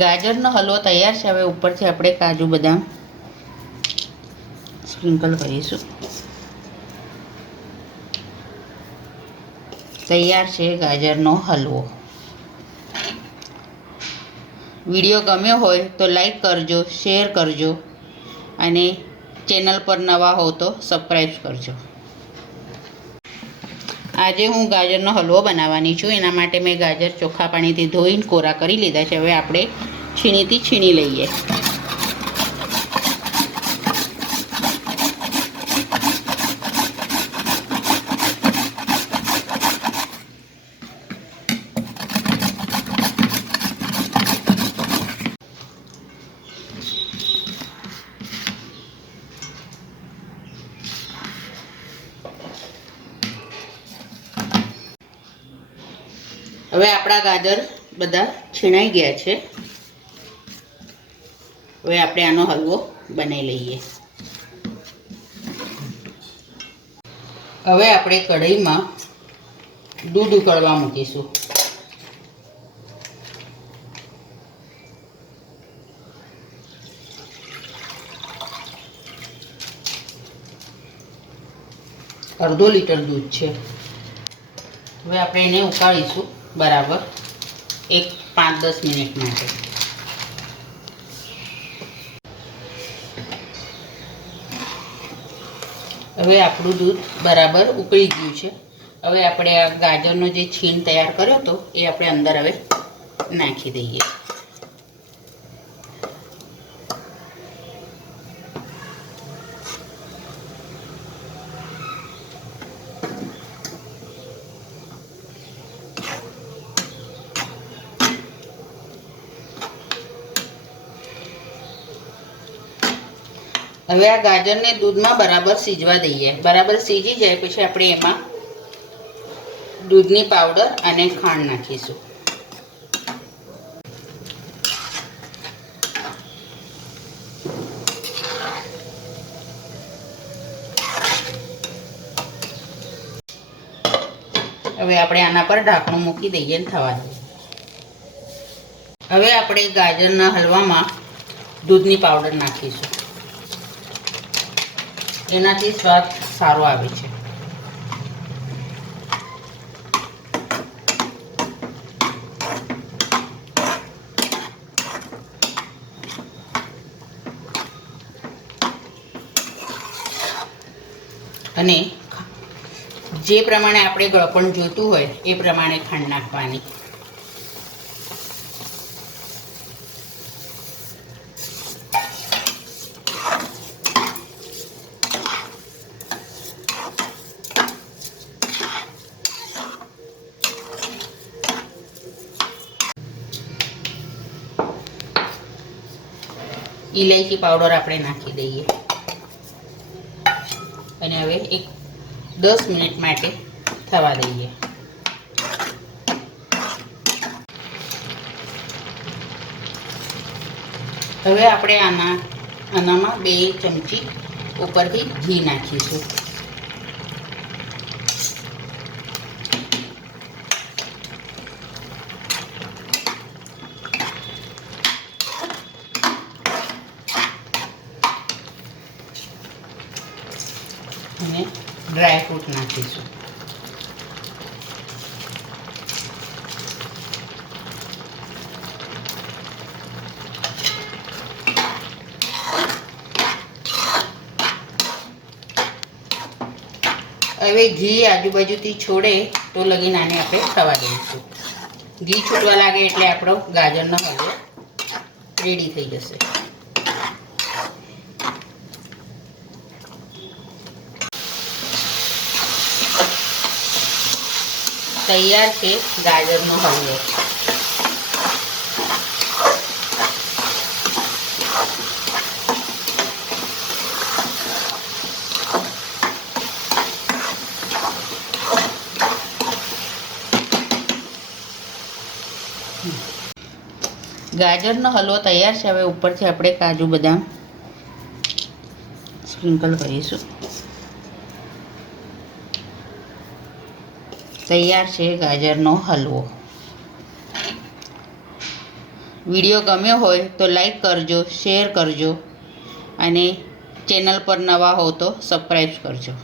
ગાજરનો હલવો તૈયાર છે। હવે ઉપરથી આપણે કાજુ બદામ સ્પ્રિંકલ કરીશું। તૈયાર છે ગાજરનો હલવો। વિડીયો ગમ્યો હોય તો લાઈક કરજો, શેર કરજો અને ચેનલ પર નવા હો તો સબસ્ક્રાઈબ કરજો। આજે હું ગાજરનો હલવો બનાવવાની છું। એના માટે મેં ગાજર ચોખ્ખા પાણીથી ધોઈને કોરા કરી લીધા છે। હવે આપણે છીણીથી છીણી લઈએ। હવે આપણા ગાજર બધા છીણાઈ ગયા છે। હવે આપણે આનો હલવો બનાવી લઈએ। હવે આપણે કઢાઈમાં દૂધ ઉકળવા મૂકીશું। અડધો લીટર દૂધ છે। હવે આપણે એને ઉકાળીશું બરાબર 5-10 મિનિટ માટે। હવે આપણું દૂધ બરાબર ઉકળી ગયું છે। હવે આપણે આ ગાજરનો જે છીણ તૈયાર કર્યો હતો એ આપણે અંદર હવે નાખી દઈએ। હવે આ ગાજરને દૂધમાં બરાબર સીજવા દઈએ। બરાબર સીજી જાય પછી આપણે એમાં દૂધની પાવડર અને ખાંડ નાખીશું। હવે આપણે આના પર ઢાંકણું મૂકી દઈએ અને થવા દઈએ। હવે આપણે ગાજરના હલવામાં દૂધની પાવડર નાખીશું। એનાથી સ્વાદ સારો આવે છે। અને જે પ્રમાણે આપણે ગળપણ જોઈતું હોય એ પ્રમાણે ખાંડ નાખવાની। ઇલાયચી પાવડર આપણે નાખી દઈએ અને હવે 10 મિનિટ માટે થવા દઈએ। હવે આપણે આનામાં 2 ચમચી ઉપરથી ઘી નાખીશું। અને ડ્રાય ફ્રૂટ નાખીશું। હવે ઘી આજુબાજુથી છોડે તો લગીને આને આપણે થવા દઈશું। ઘી છૂટવા લાગે એટલે આપણો ગાજરનો હલવો રેડી થઈ જશે। તૈયાર છે ગાજરનો હલવો। ગાજરનો હલવો તૈયાર છે। હવે ઉપરથી આપણે કાજુ બદામ સ્પ્રિંકલ કરીશું। તૈયાર છે ગાજરનો હલવો। વિડીયો ગમ્યો હોય તો લાઈક કરજો, શેર કરજો અને ચેનલ પર નવા હો તો સબસ્ક્રાઈબ કરજો.